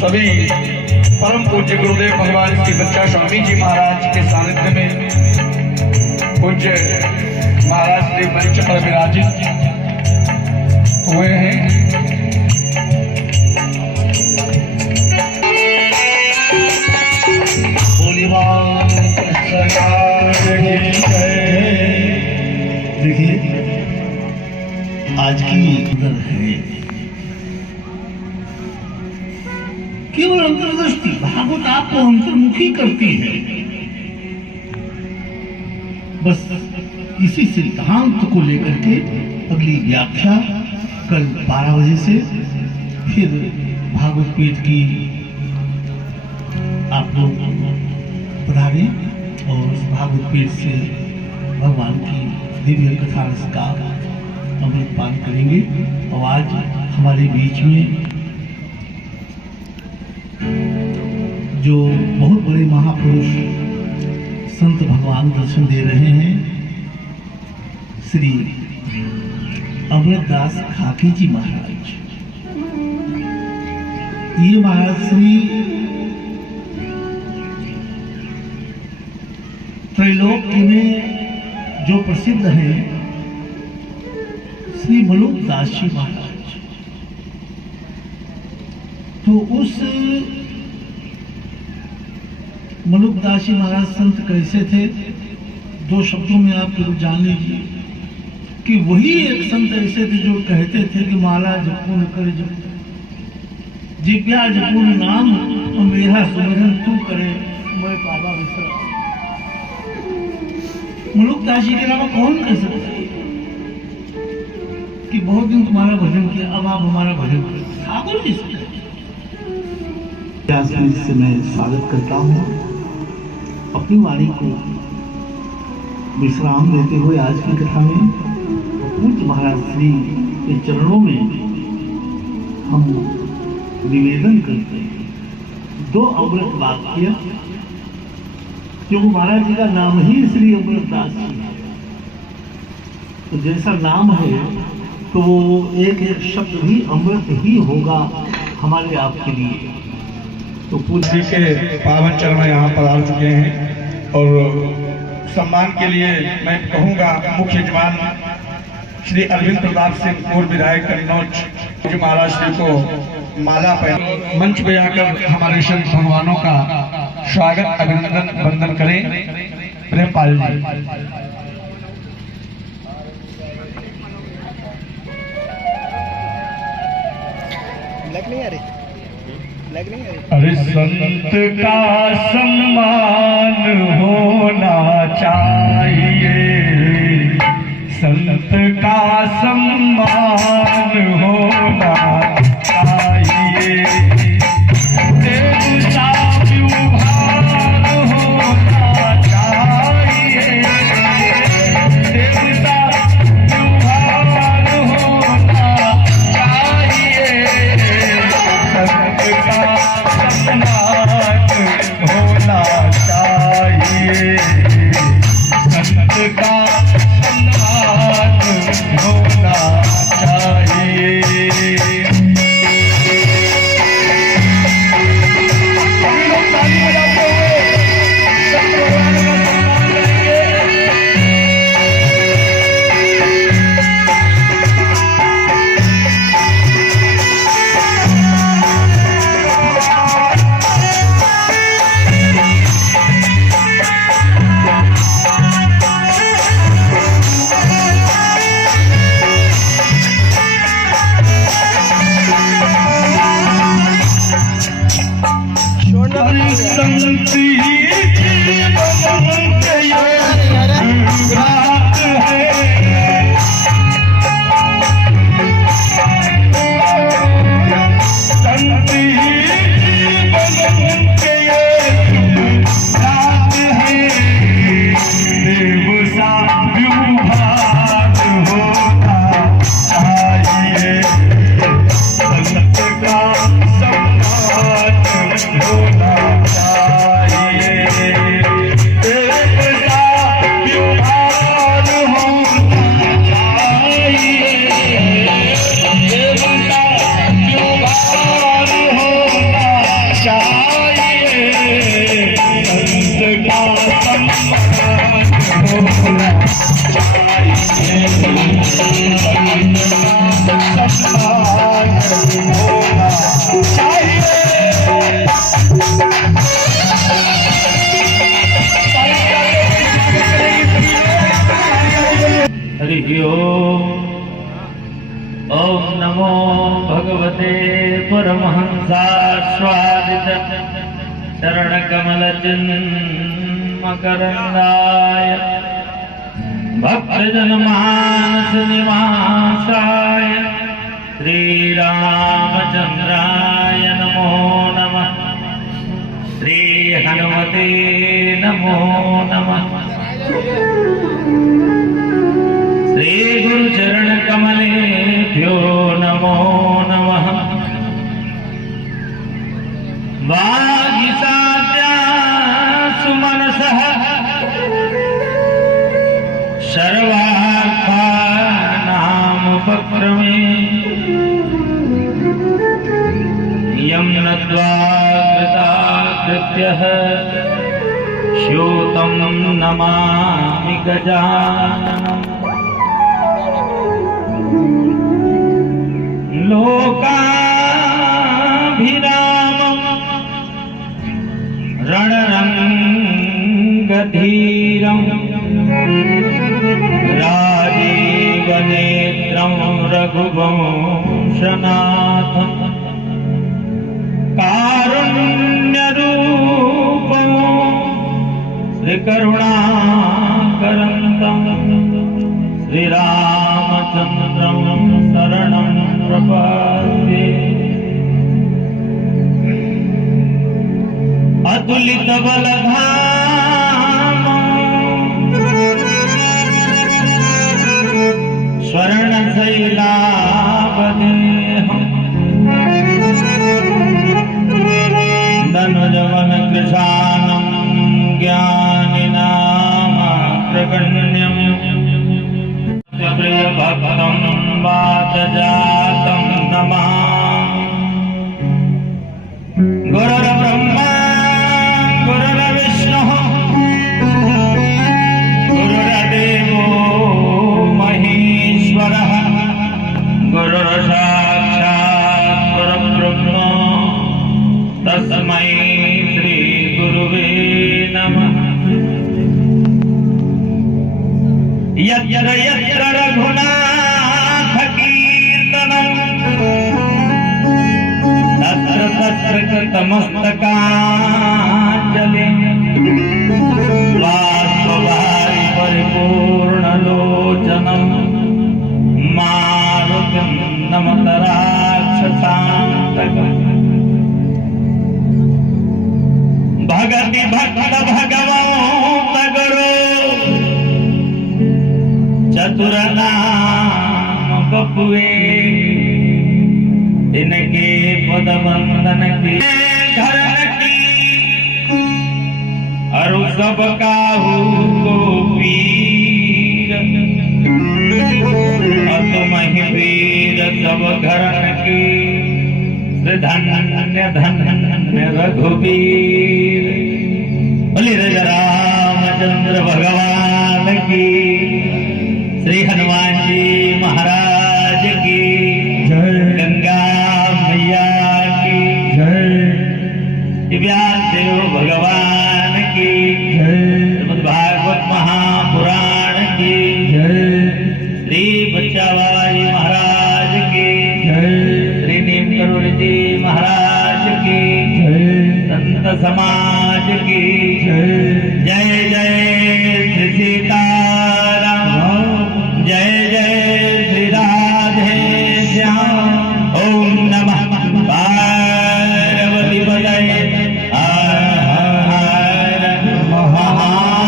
सभी परम पूज्य गुरुदेव भगवान श्री बच्चा स्वामी जी महाराज के सानिध्य में पूज्य महाराज श्री मंच पर विराजित हुए हैं। देखिए आज की है केवल अंतर्दृष्टि, भागवत आपको अंतर्मुखी करती है। बस इसी सिद्धांत को लेकर के अगली व्याख्या कल 12 बजे से फिर भागवत पीठ की आप लोग पधारे और उस भागवत पीठ से भगवान की दिव्य कथा रस का अमृत पान करेंगे। और आज हमारे बीच में जो बहुत बड़े महापुरुष संत भगवान दर्शन दे रहे हैं, श्री अमृतदास खाकी जी महाराज। ये महाराज श्री त्रैलोक्य में जो प्रसिद्ध हैं श्री मलुकदास जी महाराज। तो उस मलुकदास जी महाराज संत कैसे थे, दो शब्दों में आप लोग जान लीजिए कि वही एक संत ऐसे थे जो कहते थे कि माला जपून कर जप जिव्या जपून नाम और मेरा सुमरन तू करे मैं बाबा विश्राम। मलुकदास जी के अलावा कौन कर सकता है कि बहुत दिन तुम्हारा भजन किया, अब आप हमारा भजन करें। ठाकुर जी से मैं स्वागत करता हूँ। अपनी वाणी को विश्राम देते हुए आज की कथा में पूज्य महाराज श्री के चरणों में हम निवेदन करते हैं। दो अमृत वाक्य, क्योंकि महाराज जी का नाम ही श्री अमृतदास जी है, तो जैसा नाम है तो एक एक शब्द भी अमृत ही होगा हमारे आपके लिए। तो पूज्य के पावन चरण यहाँ पर आ चुके हैं और सम्मान के लिए मैं कहूँगा मुख्य यजमान श्री अरविंद प्रताप सिंह पूर्व विधायक कन्नौज जी महाराज श्री को माला पहन मंच पे आकर हमारे संत भगवानों का स्वागत अभिनंदन वंदन करें। प्रेमपाल जी। अरे संत का सम्मान होना चाहिए, संत का सम्मान होना चाहिए। देवता विभाग होना चाहिए, देवता विभाग होना चाहिए। संत का सम्मान होना चाहिए, संत का सम्मान होना चाहिए। सभी लोग ताली बजाते हुए संत भगवान का सम्मान करेंगे। संति जीवन के रात है, संति जीवन के रात है। देवता विभाग होना चाहिए, संत का सम्मान होना चाहिए। ओम नमो भगवते परमहंसास्वादित चरणकमलचिन्मकरन्दाय भक्तजनमानस निवासाय श्रीरामचन्द्राय नमो नमः। श्री हनुमते नमो नमः। श्री गुरुचरण कमलेभ्यो नमो नमः। वागीसाद्या सुमनसः सर्वार्थानामुपक्रमे यं नत्वा कृताकृत्यः स्यूतं नमामि गजाननम्। लोकाभिरामं रणरङ्गधीरं राजीवनेत्रं रघुवंशनाथं कारुण्यरूपं श्रीकरुणाकरन्तं श्रीरामचन्द्रं शरणं प्रपद्ये। अतुलितबलधामं स्वर्णशैलावदेहं धनुजवनकृशानं ज्ञानिनामाग्रगण्यं प्रियभक्तं वातजातं नमामि। गुरुर्ब्रह्मा गुरुर्विष्णुः गुरुर्देवो महेश्वरः गुरुर्साक्षात् परब्रह्म तस्मै श्री गुरुवे नमः। यत्र यत्र रघुनाथ कीर्तनं तत्र तत्र कृतमस्तकाञ्जलिं बाष्पवारि परिपूर्णलोचनं मारुतिं नमत राक्षसान्तकम्। भगति भक्त भगवंत गुरु चतुर नाम बपुए इनके पद वंदन की धरन की अरु सब काहू को पीर अतुमहि वीर सब घरन की धन्य धन्य रघुवीर। बोले रामचंद्र भगवान की, श्री हनुमान जी महाराज की जय, गंगा मैया की जय, दिव्यादेव भगवान की जय, श्रीमद्भागवत महापुराण की जय, श्री बच्चाबाई महाराज की जय, श्री नीमकरोड़ जी महाराज की जय, संत समाज की जय। जय जय श्री सीताराम, जय जय श्री राधे श्याम। ओम नमः पार्वती पतये हर हर महादेव।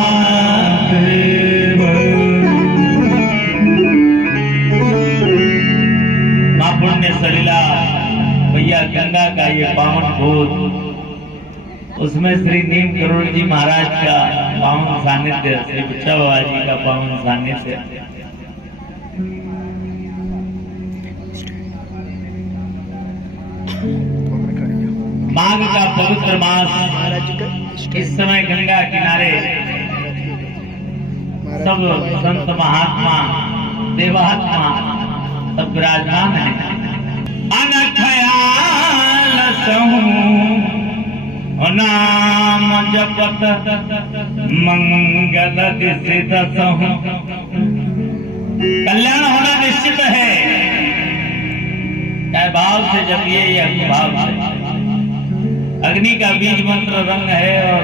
मां पुण्य सलीला भैया गंगा का ये पावन गोद, उसमें श्री नीमकरोड़ जी महाराज का पावन सानिध्य, श्री बच्चा बाबा जी का पावन सानिध्य। माघ का पवित्र मास, इस समय गंगा किनारे सब संत महात्मा देवात्मा सब विराजमान है। अनखयाल सहूं नाम जपत मंगल दिसित सहूं, कल्याण होना निश्चित है, चाहे भाव से जपिए या भाव से। अग्नि का बीज मंत्र रंग है और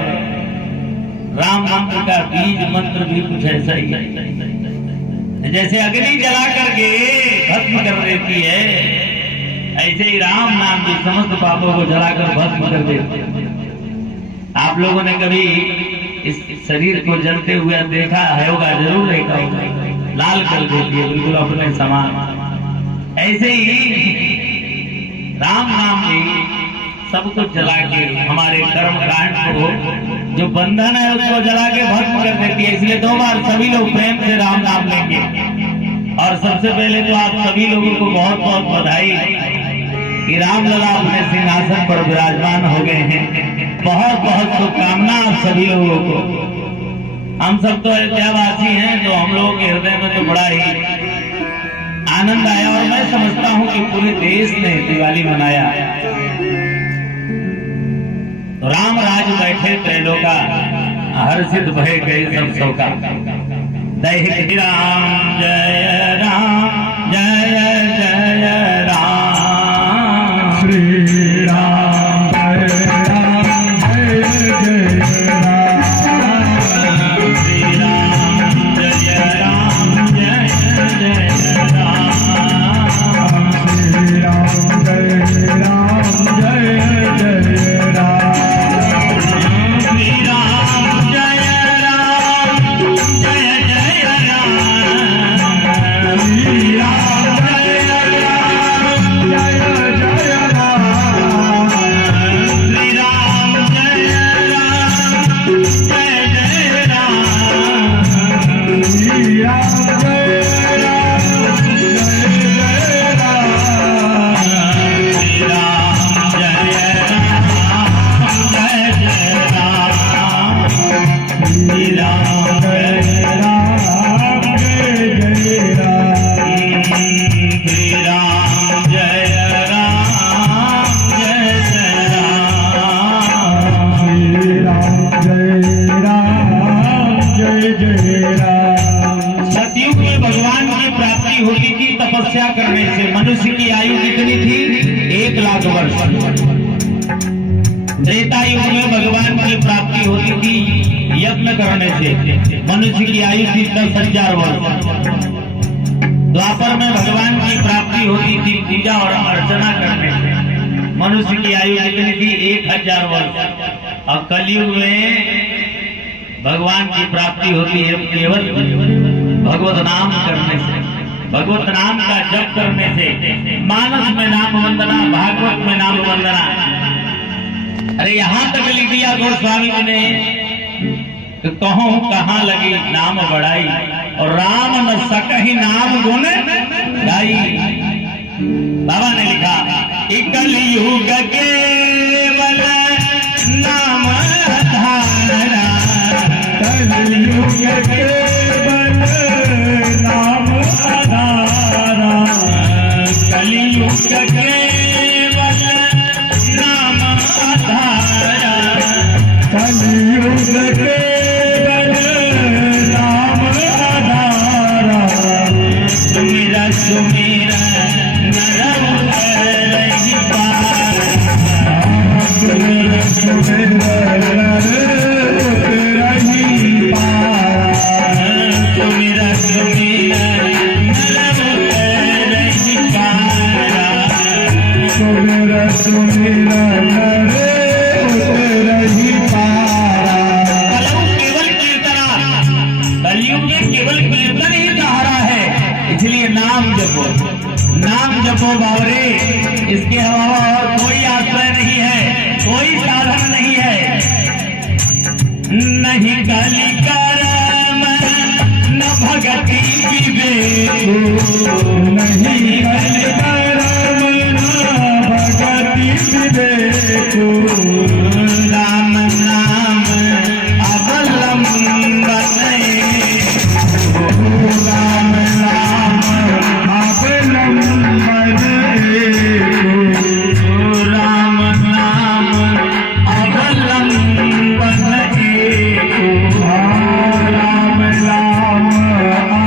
राम मंत्र का बीज मंत्र भी कुछ ऐसा ही है। जैसे अग्नि जला करके भस्म कर देती है, ऐसे ही राम नाम भी समस्त पापों को जलाकर भस्म कर देते हैं। आप लोगों ने कभी इस शरीर को जलते हुए देखा है होगा, जरूर देखा होगा, लाल कर देती है बिल्कुल अपने समान। ऐसे ही राम नाम भी सब कुछ जला के हमारे कर्म कांड को, जो बंधन है उसको जला के भस्म कर देती है। इसलिए 2 बार सभी लोग प्रेम से राम नाम लेंगे। और सबसे पहले तो आप सभी लोगों को बहुत बहुत बधाई कि रामलला अपने सिंहासन पर विराजमान हो गए हैं। बहुत बहुत शुभकामना आप सभी लोगों को। हम सब तो अयोध्यावासी हैं, जो हम लोगों के हृदय में तो बड़ा ही आनंद आया। और मैं समझता हूं कि पूरे देश ने दिवाली मनाया। राम राज बैठे त्रैलोका, हर्षित भय गए सब शोका। दैहिक राम जय राम जय जय राम, श्री राम जय राम जय जय राम, श्री राम जय राम जय जय राम, श्री राम जय राम जय जय राम, होती थी तपस्या करने से। मनुष्य की आयु कितनी थी? 1 लाख वर्ष। त्रेता युग में भगवान की प्राप्ति होती थी यज्ञ करने से। मनुष्य की आयु थी 10,000 वर्ष। द्वापर में भगवान की प्राप्ति होती थी पूजा और अर्चना करने से। मनुष्य की आयु कितनी थी? 1,000 वर्ष। और कलयुग में भगवान की प्राप्ति होती है केवल भगवत नाम करने से, भगवत नाम का जप करने से। मानस में नाम वंदना, भागवत में नाम वंदना। अरे यहाँ तक लिख दिया गोस्वामी जी ने कि कहूं कहाँ लगी नाम बढ़ाई, और राम न सकहि नाम गुण गाई। बाबा ने लिखा कि कलयुग केवल नाम धारा, कलयुग केवल नाम आधारा, कलयुग केवल नाम आधारा, कलयुग केवल नाम आधारा। सुमिरा सुमिरा नर उतरहि पारा, सुमिरा सुमिरा नर उतरहि पारा, सुमिरा सुमिरा नर उतरहि पारा, सुमिरा सुमिरा नर उतरहि पारा। कलयुग में केवल कीर्तन ही सहारा है। इसलिए नाम जपो, नाम जपो बावरे। इसके अलावा और कोई आश्रय नहीं है, कोई साधन नहीं है। नहीं कलि कर्म न भगति विवेक, नहीं कलि कर्म न भगति विवेक, राम नाम अवलंबन, राम नाम अवलंबन एको, राम नाम अवलंबन एको, राम नाम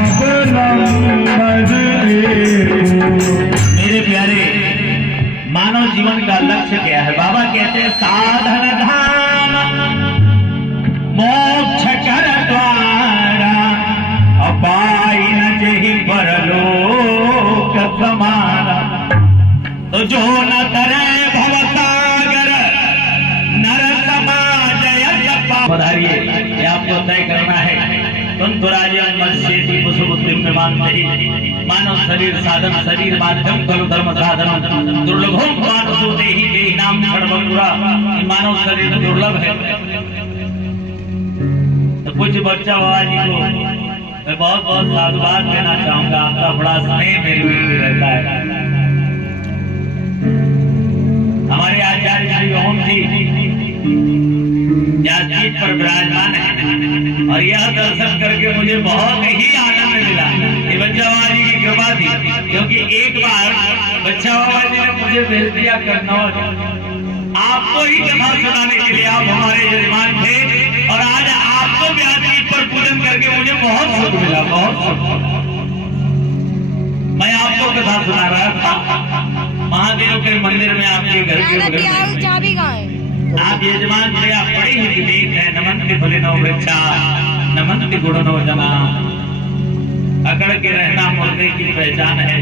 अवलंबन से गया है। बाबा कहते हैं साधन धाम मोक्ष कर द्वारा अपाई न जेहि परलोक समाना। तो जो न करे भवसागर नर समाज पधारिए, ये आपको तय करना है। मानव शरीर साधन शरीर माध्यम करो धर्म साधन दुर्लभम मानसो देहि देहि नाम सर्वपुरा। मानव शरीर दुर्लभ है। तो कुछ बच्चा बाबा जी को मैं बहुत बहुत साधुवाद देना चाहूंगा। आपका बड़ा स्नेह मेरे बीच रहता है। हमारे आचार्य श्री ओम जी यादगीर पर विराजमान है और यह दर्शन करके मुझे बहुत ही आनंद मिला। ये बच्चा बाबा जी की कृपा थी, क्योंकि एक बार बच्चा बाबा जी ने मुझे भेज दिया कन्नौज आपको ही कथा सुनाने के लिए। आप हमारे यजमान थे और आज आपको व्यासपीठ पर पूजन करके मुझे बहुत सुख मिला, बहुत सुख। मैं आपको कथा सुना रहा था महादेव के मंदिर में, आपके घर के बगल में। आप यजमान थे, आप बड़े ही विनीत है। नमन्ति फलिनो वृक्षा नमन्ति गुणनो जना। अकड़ के रहना मुर्दे की पहचान है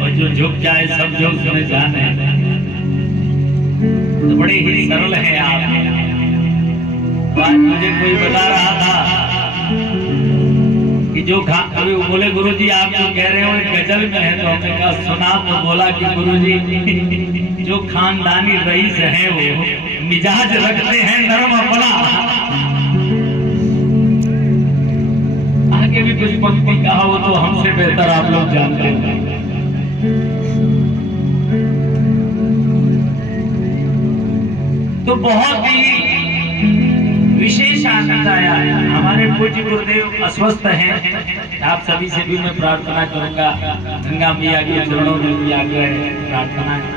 और जो झुक जाए सब झुक सुने जान है। तो बड़े ही सरल है आप। तो आज मुझे कोई बता रहा था कि जो अभी बोले गुरुजी आप जो कह रहे हो गजल में है, तो हमने कहा सुना। तो बोला कि गुरुजी जो खानदानी रईस है वो मिजाज रखते हैं नरम अपना। आगे भी कुछ पंक्ति कहा हो तो हमसे बेहतर आप लोग जानते हैं। तो बहुत ही विशेष आनंद आया। हमारे पूज्य गुरुदेव अस्वस्थ हैं। आप सभी से भी मैं प्रार्थना करूंगा, गंगा मैया के चरणों में भी आग्रह प्रार्थना है,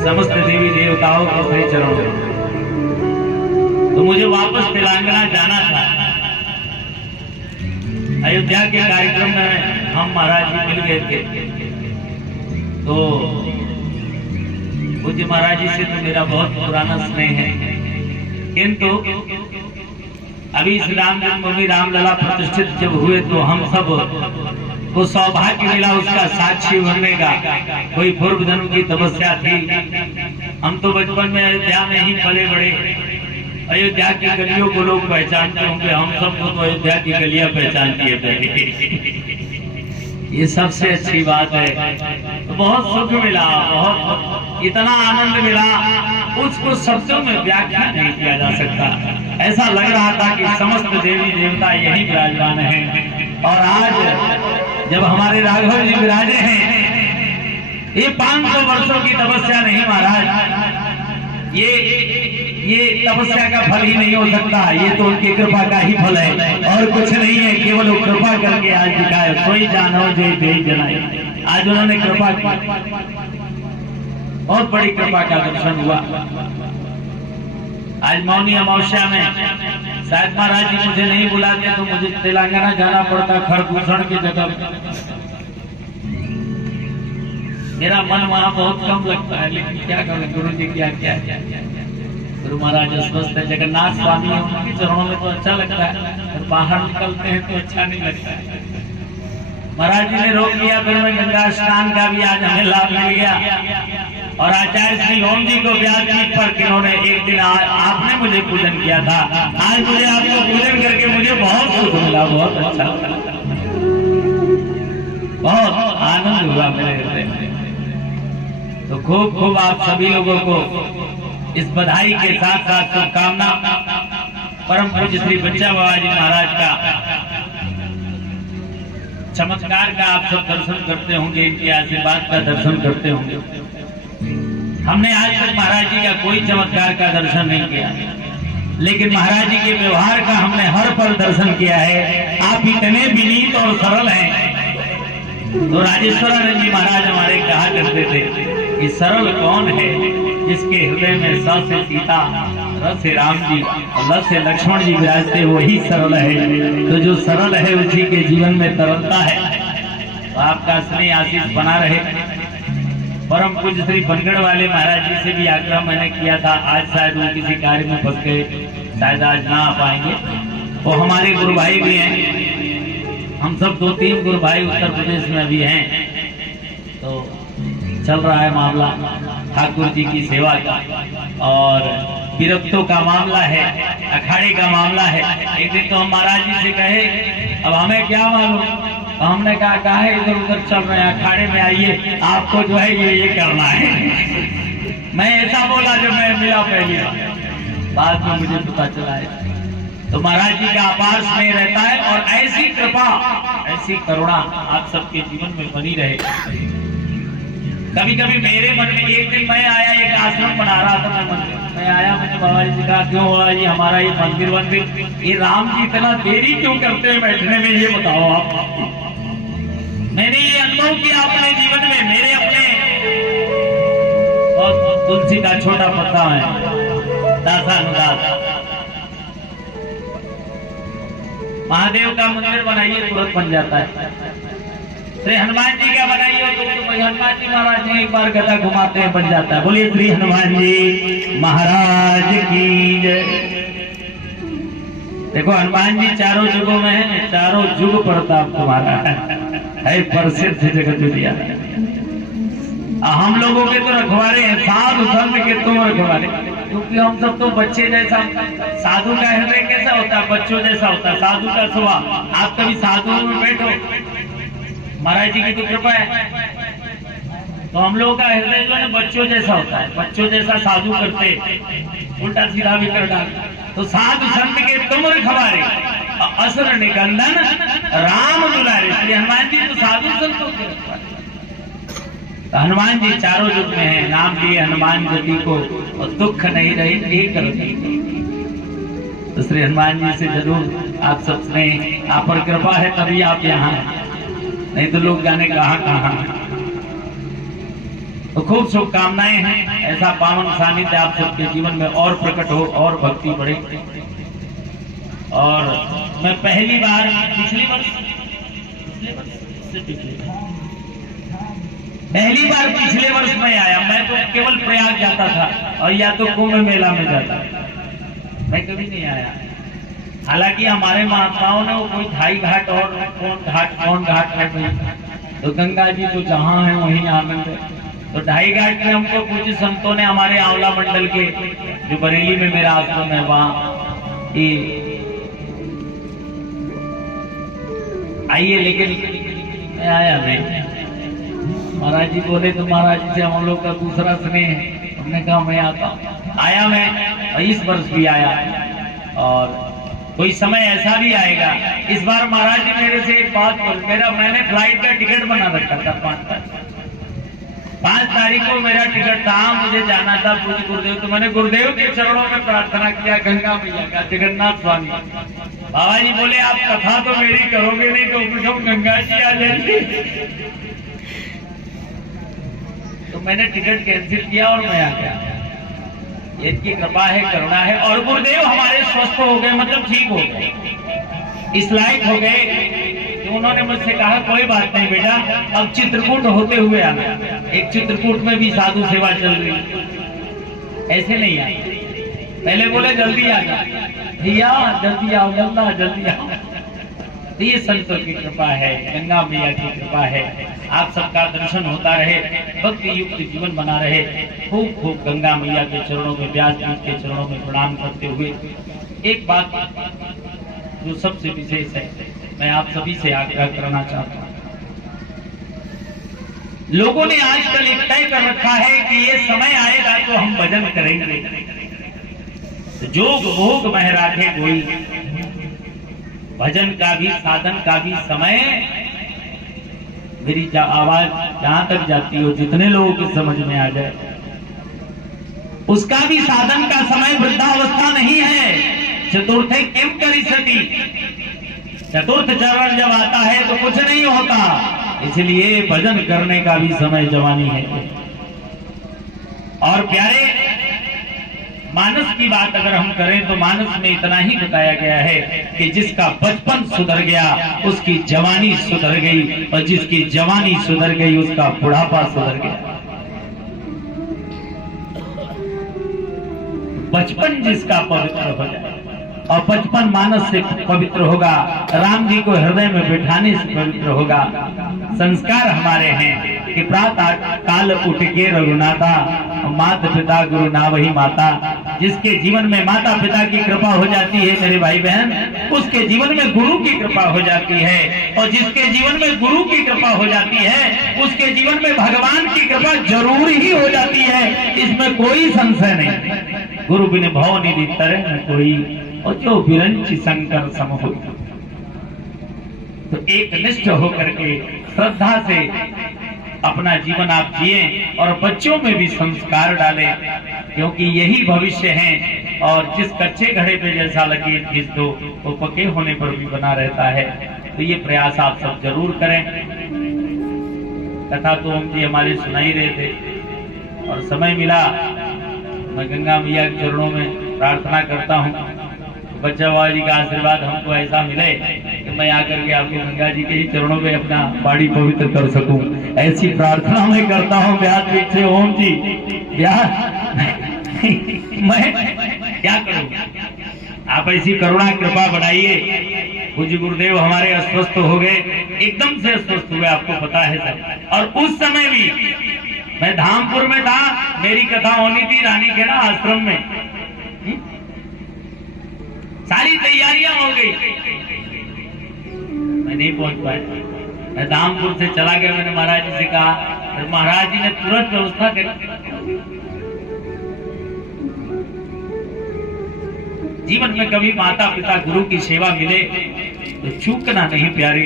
समस्त देवी देवताओं के सही चरणों में। तो मुझे वापस तेलंगाना जाना था। अयोध्या के कार्यक्रम में हम महाराज जी मिल गए थे। तो पूज्य महाराज जी से तो मेरा बहुत पुराना स्नेह है, किंतु अभी श्री राम जन्मभूमि रामलला प्रतिष्ठित जब हुए तो हम सब को सौभाग्य मिला उसका साक्षी बनने का। कोई पूर्व जन्म की तपस्या थी। हम तो बचपन में अयोध्या में ही पले बड़े। अयोध्या की गलियों को लोग पहचानते होंगे, हम सबको तो अयोध्या की गलियां पहचानती है। ये सबसे अच्छी बात है। तो बहुत सुख मिला, बहुत इतना आनंद मिला, उसको शब्दों में व्याख्या नहीं किया जा सकता। ऐसा लग रहा था कि समस्त देवी देवता यही विराजमान हैं। और आज जब हमारे राघव जी विराजे हैं, ये 500 वर्षों की तपस्या नहीं महाराज, ये तपस्या का फल ही नहीं हो सकता। ये तो उनकी कृपा का ही फल है और कुछ नहीं है। केवल वो कृपा करके आज दिखाए, सोई जानो जय जय जनाए। आज उन्होंने कृपा की, बहुत बड़ी कृपा का दर्शन हुआ। आज मौनी अमावस्या में शायद महाराज जी मुझे नहीं बुलाते तो मुझे तेलंगाना जाना पड़ता खरदूषण की जगह। मेरा मन वहाँ बहुत कम लगता है, लेकिन क्या करें गुरु जी क्या क्या गुरु महाराज स्वस्थ है। जगन्नाथ स्वामी है, उनके चरणों में तो अच्छा लगता है, और बाहर निकलते हैं तो अच्छा नहीं लगता है। महाराज जी ने रोक लिया, फिर मैं गंगा स्नान का भी आज हमें लाभ मिल गया। और आचार्य श्री ओम जी को व्यासपीठ पर किन्होंने एक दिन आपने मुझे पूजन किया था। आज मुझे आपको पूजन करके मुझे बहुत सुख मिला, बहुत अच्छा लगा, बहुत आनंद हुआ मेरे हृदय में। तो खूब खूब आप सभी लोगों को इस बधाई के साथ साथ शुभकामना। परम पूज्य श्री बच्चा बाबा जी महाराज का चमत्कार का आप सब दर्शन करते होंगे, इनके आशीर्वाद का दर्शन करते होंगे। हमने आज तक महाराज जी का कोई चमत्कार का दर्शन नहीं किया, लेकिन महाराज जी के व्यवहार का हमने हर पल दर्शन किया है। आप इतने विनीत और सरल हैं। तो राजेश्वरानंद जी महाराज हमारे कहा करते थे कि सरल कौन है, जिसके हृदय में स से सीता, र से राम जी और ल से लक्ष्मण जी विराजते, वही सरल है। तो जो सरल है उसी के जीवन में तरलता है। तो आपका स्नेह आशीष बना रहे। परम पूज्य श्री बनगढ़ वाले महाराज जी से भी आग्रह मैंने किया था। आज शायद वो किसी कार्य में फंस गए, शायद आज ना आ पाएंगे। वो हमारे गुरु भाई भी हैं, हम सब 2-3 गुरु भाई उत्तर प्रदेश में भी हैं। तो चल रहा है मामला ठाकुर जी की सेवा का, और गिरफ्तों का मामला है, अखाड़े का मामला है। एक दिन तो हम महाराज जी से कहे, अब हमें क्या मालूम, तो हमने कहा है इधर उधर चल रहे हैं, अखाड़े में आइए, आपको जो है ये करना है। मैं ऐसा बोला जब मैं मिला पहली बार, बाद में मुझे पता चला है। तो महाराज जी का अपार स्नेह रहता है, और ऐसी कृपा, ऐसी करुणा आप सबके जीवन में बनी रहे। कभी कभी मेरे मन में, एक दिन मैं आया, एक आश्रम बना रहा था मैं मंदिर, मैं आया, मैंने बाबा जी से कहा, क्यों बाबा जी हमारा ये मंदिर ये राम जी इतना देरी क्यों करते हैं बैठने में, ये बताओ आप। मैंने ये अनुभव किया अपने जीवन में, मेरे अपने, और तुलसी का छोटा पत्ता है, दासा अनुदास, महादेव का मंदिर बनाइए तुरंत बन जाता है। श्री हनुमान जी का बनाइए तो हनुमान जी महाराज जी एक बार गदा घुमाते हैं, बन जाता है। बोलिए श्री हनुमान जी महाराज की जय। देखो हनुमान जी चारों युगों में है, चारों युग प्रताप तुम्हारा है प्रसिद्ध जगत दुनिया। हम लोगों के तो रखवारे हैं, साधु संत के तुम रखवारे, क्योंकि हम सब तो बच्चे जैसा, साधु का हृदय कैसा होता है, बच्चों जैसा होता है साधु का स्वभाव। आप कभी साधु में बैठो, महाराज जी की तो कृपा है, तो हम लोगों का हृदय जो है बच्चों जैसा होता है, बच्चों जैसा साधु करते, उल्टा सीधा भी कर डालते। तो साधु संत के तुम रखवारे, असुर निकंदन राम दुलारे। श्री हनुमान जी तो साधु संतों के रखवारे। तो हनुमान जी चारों युग में है, नाम लिए हनुमान गति को, और दुख नहीं रहे एक रति। तो श्री हनुमान जी से जरूर आप सबने, आप पर कृपा है तभी आप यहाँ हैं, नहीं तो लोग जाने कहाँ। तो खूब शुभकामनाएं हैं, ऐसा पावन सानिध्य आप सबके जीवन में और प्रकट हो, और भक्ति बढ़े। और मैं पहली बार पिछले वर्ष में आया। मैं तो केवल प्रयाग जाता था, और या तो कुंभ मेला में जाता, मैं कभी नहीं आया। हालांकि हमारे महात्माओं ने वो कोई ढाई घाट और कौन घाट है भाई, तो गंगा जी तो जहाँ है वहीं आनंद है। तो ढाई घाट में हमको कुछ संतों ने, हमारे आंवला मंडल के, जो बरेली में मेरा आश्रम है वहाँ आइए, लेकिन मैं आया नहीं। महाराज जी बोले तो महाराज जी से हम लोग का दूसरा स्नेह है, हमने कहा मैं आता हूँ। आया मैं, और इस वर्ष भी आया, और कोई समय ऐसा भी आएगा। इस बार महाराज जी मेरे से एक बात बोल, मैंने फ्लाइट का टिकट बना रखा था 5 तारीख को मेरा टिकट था, मुझे जाना था पूज्य गुरुदेव। तो मैंने गुरुदेव के चरणों में प्रार्थना किया, गंगा मैया का, जगन्नाथ स्वामी। बाबा जी बोले आप कथा तो मेरी करोगे नहीं, तो गंगा जी आ जाएंगे। तो मैंने टिकट कैंसिल किया और मैं आ गया। इनकी कृपा है, करुणा है। और गुरुदेव हमारे स्वस्थ हो गए, मतलब ठीक हो गए, इस लायक हो गए। तो उन्होंने मुझसे कहा कोई बात नहीं बेटा, अब चित्रकूट होते हुए आना। एक चित्रकूट में भी साधु सेवा चल रही, ऐसे नहीं आए। पहले बोले जल्दी आ जाओ भैया, जल्दी आओ, जल्दी आओ। तो ये संतों की कृपा है, गंगा मैया की कृपा है। आप सबका दर्शन होता रहे, भक्ति युक्त जीवन बना रहे। खूब खूब गंगा मैया के चरणों में, व्यास जी के चरणों में प्रणाम करते हुए एक बात जो सबसे विशेष है, मैं आप सभी से आग्रह करना चाहता हूँ। लोगों ने आजकल एक तय कर रखा है कि ये समय आएगा तो हम भजन करेंगे, जोग भोग मह राखे कोई। भजन का भी, साधन का भी समय, मेरी आवाज जहां तक जाती हो, जितने लोगों की समझ में आ जाए, उसका भी साधन का समय वृद्धावस्था नहीं है। चतुर्थे किम करिष्यति, चतुर्थ चरण जब आता है तो कुछ नहीं होता। इसलिए भजन करने का भी समय जवानी है। और प्यारे, मानस की बात अगर हम करें तो मानस में इतना ही बताया गया है कि जिसका बचपन सुधर गया उसकी जवानी सुधर गई, और जिसकी जवानी सुधर गई उसका बुढ़ापा सुधर गया। बचपन जिसका पवित्र हो जाए और बचपन मानस से पवित्र होगा, राम जी को हृदय में बैठाने से पवित्र होगा। संस्कार हमारे हैं कि प्रातः काल उठ के रघुनाथा, माता पिता गुरु ना वही माता। जिसके जीवन में माता पिता की कृपा हो जाती है मेरे भाई बहन, उसके जीवन में गुरु की कृपा हो जाती है, और जिसके जीवन में गुरु की कृपा हो जाती है उसके जीवन में भगवान की कृपा जरूर ही हो जाती है, इसमें कोई संशय नहीं। गुरु बिन भव निधि तरह न कोई, और जो विरंच शंकर सम हो। तो एक निष्ठ होकर के श्रद्धा से अपना जीवन आप जिए और बच्चों में भी संस्कार डालें, क्योंकि यही भविष्य है। और जिस कच्चे घड़े पे जैसा लगे घिस दो वो पके होने पर भी बना रहता है। तो ये प्रयास आप सब जरूर करें। कथा तो हम जी हमारे सुनाई रहे थे, और समय मिला मैं गंगा मैया के चरणों में प्रार्थना करता हूँ बच्चा बाबा जी का आशीर्वाद हमको ऐसा मिले कि मैं आकर के आपको गंगा जी के ही चरणों में अपना बाड़ी पवित्र कर सकूं, ऐसी प्रार्थना मैं करता हूँ। ब्याह पीछे ओम जी ब्याह मैं क्या करूं, आप ऐसी करुणा कृपा बढ़ाइए। पूज्य गुरुदेव हमारे अस्वस्थ हो गए, एकदम से अस्वस्थ हुए, आपको पता है सर। और उस समय भी मैं धामपुर में था, मेरी कथा होनी थी रानीखेड़ा आश्रम में, सारी तैयारियां हो गई, मैं नहीं पहुंच पाया। मैं धामपुर से चला गया, मैंने महाराज जी से कहा, तो महाराज जी ने तुरंत व्यवस्था करी। जीवन में कभी माता पिता गुरु की सेवा मिले तो चूकना नहीं प्यारे,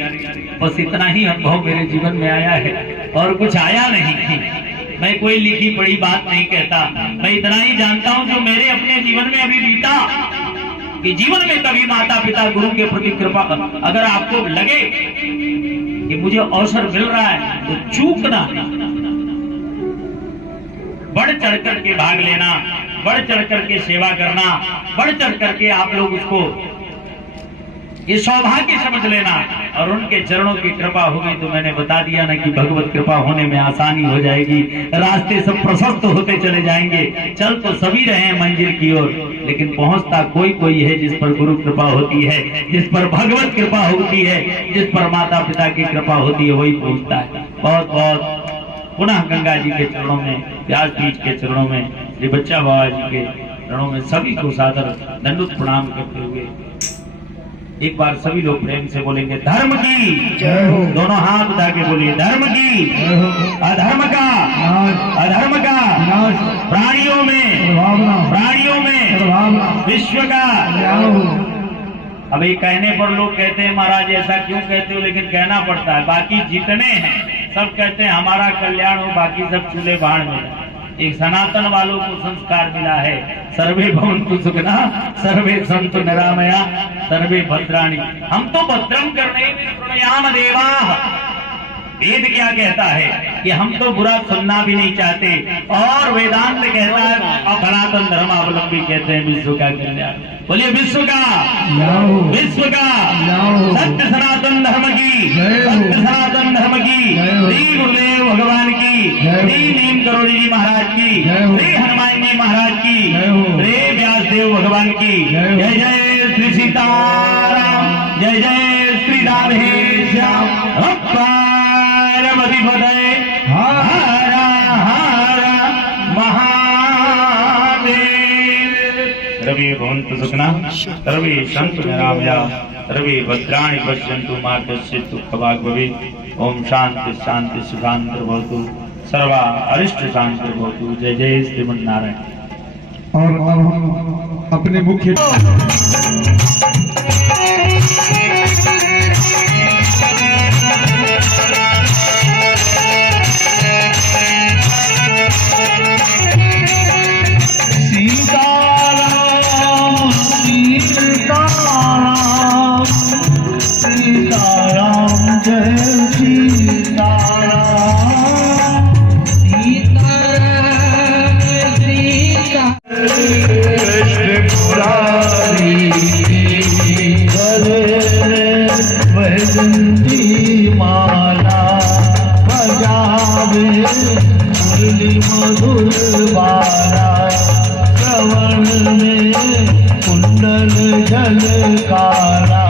बस इतना ही अनुभव मेरे जीवन में आया है और कुछ आया नहीं। मैं कोई लिखी पढ़ी बात नहीं कहता, मैं इतना ही जानता हूं जो मेरे अपने जीवन में अभी बीता, कि जीवन में कभी माता पिता गुरु के प्रति कृपा, अगर आपको लगे कि मुझे अवसर मिल रहा है तो चूकना, बढ़ चढ़ करके भाग लेना, बढ़ चढ़ करके सेवा करना, बढ़ चढ़ करके आप लोग उसको ये सौभाग्य समझ लेना, और उनके चरणों की कृपा होगी तो मैंने बता दिया ना कि भगवत कृपा होने में आसानी हो जाएगी, रास्ते सब प्रशस्त होते चले जाएंगे। चल तो सभी रहे हैं मंजिल की ओर, लेकिन पहुंचता कोई कोई है जिस पर गुरु कृपा होती है, जिस पर भगवत कृपा होती है, जिस पर माता पिता की कृपा होती है, वही पहुंचता है। बहुत बहुत पुनः गंगा जी के चरणों में, व्यास पीठ के चरणों में, श्री बच्चा बाबा जी के चरणों में सभी को सादर दंडवत प्रणाम करते हुए एक बार सभी लोग प्रेम से बोलेंगे धर्म की जय हो। दोनों हाथ उठा के बोलिए धर्म की जय हो। अधर्म का प्राणियों में विश्व का। अब ये कहने पर लोग कहते हैं महाराज ऐसा क्यों कहते हो, लेकिन कहना पड़ता है। बाकी जितने हैं सब कहते हैं हमारा कल्याण हो, बाकी सब चूल्हे बाढ़ में। एक सनातन वालों को संस्कार मिला है, सर्वे भवन्तु सुखिनः, सर्वे सन्तु निरामया, सर्वे भद्राणि। हम तो भद्रम करने शृणुयाम देवाः। वेद क्या कहता है कि हम तो बुरा सुनना भी नहीं चाहते, और वेदांत कहता है, सनातन धर्मावलंबी कहते हैं विश्व का कल्याण। बोलिए विश्व का सत्य सनातन धर्म की, सत्य सनातन धर्म की, श्री गुरुदेव भगवान की, श्री नीम करोड़ी जी महाराज की, श्री हनुमान जी महाराज की, श्री व्यासदेव भगवान की। जय जय श्री सीताराम, जय जय श्री राधे श्याम। पदय हर हर महादेव। रवि भवन्तु सुखिनः, सर्वे सन्तु निरामया, सर्वे भद्राणि पश्यन्तु मा कश्चित् दुःखभाग् भवेत्। ओम शांति शांति सुखांतिर्भवतु, सर्वा अरिष्ट शांतिर्भवतु। जय जय श्रीमन्नारायण। और अब हम अपने मुख्य कृष्ण मुरारी कुंडल झलकारा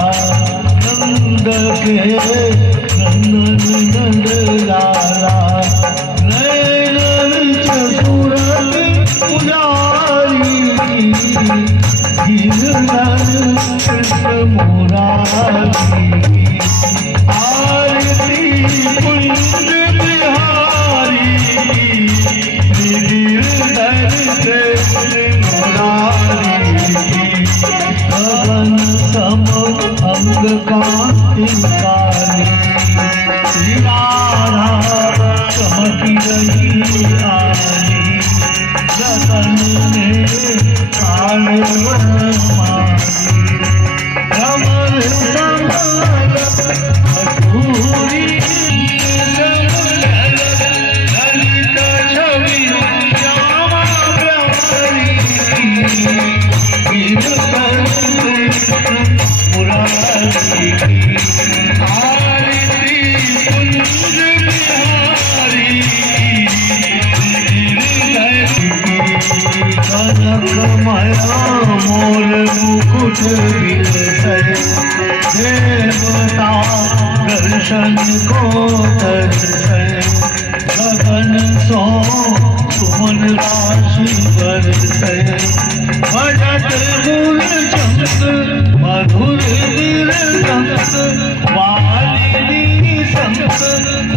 नंद के नंदन नंद लाला नैन चतुरन पुजारी गिरधर कृष्ण मुरारी आरती कुंज बिहारी गिरधर कृष्ण मुरारी गगन सम अंग कांति काली सितारा चमकी रही आली रतन में काल मारी कमल कमल मधुरी ललित छवि श्यामा प्रहरी मुरारी आरती कुंज बिहारी कनकमय मोल मुकुट विलसय देवता दर्शन को दर्शय गगन सो सुमन राशि बरसय भजत गुण चंद मधुर निरंक वालिनी संत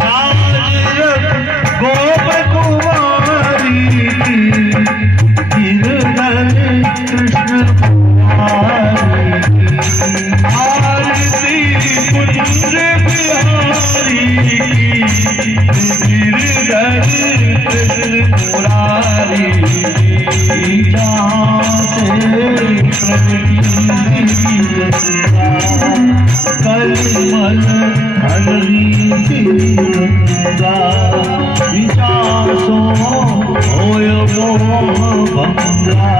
राजरथ गोप कुमारी गिरधर कृष्ण कुमारी आरती कुंज बिहारी गिरधर कृष्ण मुरारी जहाँ से प्रगति कलिमल हरि गंगा विचासो होय मोह भंगा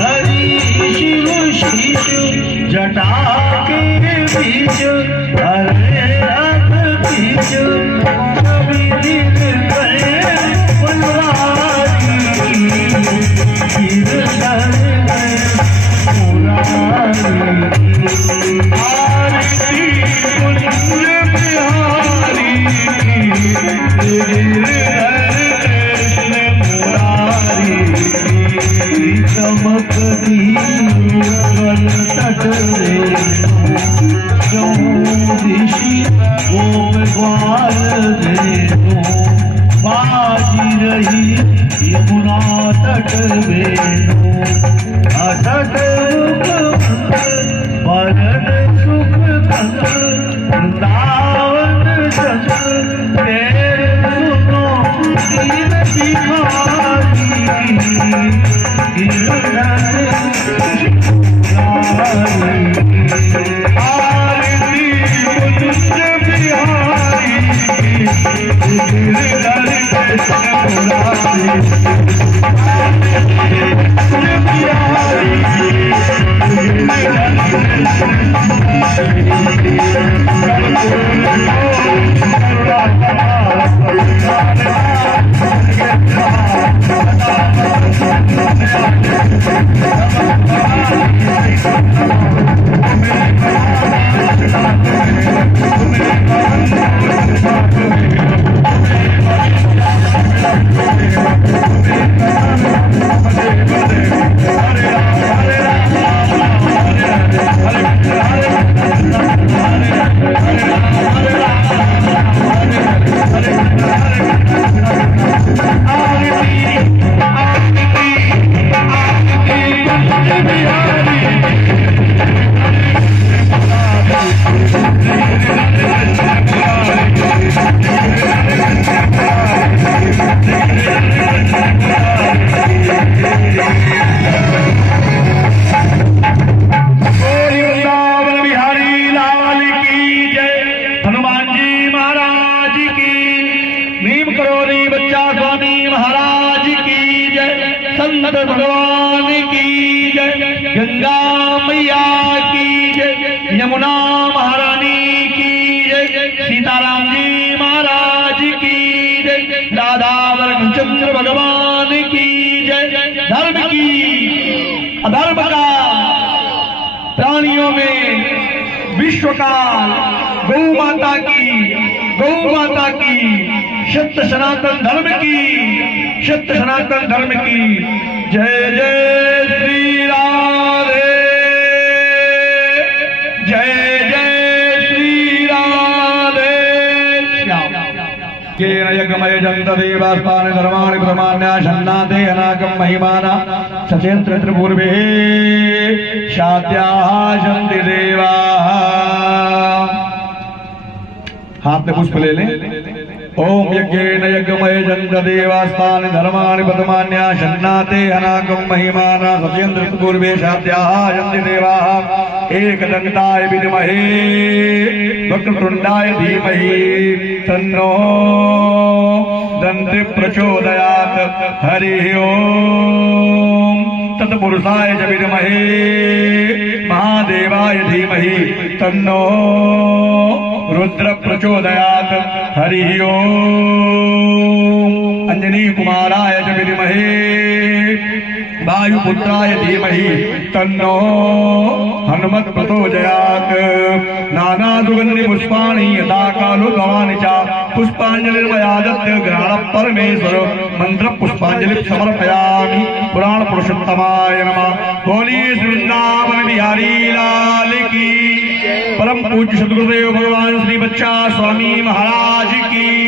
हरि शिव शीश जटा के बीच हरे हाथ बीच छवि दिल गए फुलवारी गिरधर आरती कुंज बिहारी कृष्ण मुरारी चमकती तट जो दिशी गोप ग्वाल देनो बाजी रही यमुना तट वेणु अटट वरद सुख कंद वृंदावन चंद तेरे सुनो दीन दिखारी गिरधर आरती कुंज बिहारी गिरधर कृष्ण संत भगवान की जय, गंगा मैया की जय, यमुना महारानी की जय, सीताराम जी महाराज की जय, राधा कृष्ण भगवान की जय। धर्म की अधर्म का विश्वकाल गौ माता की, गौ माता की, सत्य सनातन धर्म की, सत्य सनातन धर्म की। जय जय श्री राधे, जय जय श्री राधे श्याम। येन यज्ञमय जन्त देवास्तानि धर्माणि प्रमाण्याशन्नाते अनागम महिमाना सचेन्द्र त्रिपूर्वे शाद्याः सन्ति देवाः। हाथ में पुष्प ले लें। ओम यज्ञेन यज्ञमय जन्त देवास्तानि धर्माणि प्रथमान्याशन्नाते अनागम महिमाना सचेन्द्र त्रिपूर्वे शाद्याः सन्ति देवाः। एकदन्ताय विद्महे वक्रतुण्डाय धीमहि तन्नो दन्ति प्रचोदयात्। हरि ओम तत्पुरुषाय च विद्महे महादेवाय धीमहि तन्नो रुद्र प्रचोदयात्। हरि ओम अंजनी कुमाराय च विद्महे वायुपुत्राय धीमहि तन्नो हनुमत् प्रचोदयात्। नाना सुगंधि पुष्पाणि यथा कालो भवानि च पुष्पांजलिर्मयादत्य ग्रहण परमेश्वर मंत्र पुष्पांजलि समर्पयामि। पुराण पुरुषोत्तमाय नमः। बोलिए वृंदावन बिहारी लाल की। परम पूज्य सद्गुरुदेव भगवान श्री बच्चा स्वामी महाराज की।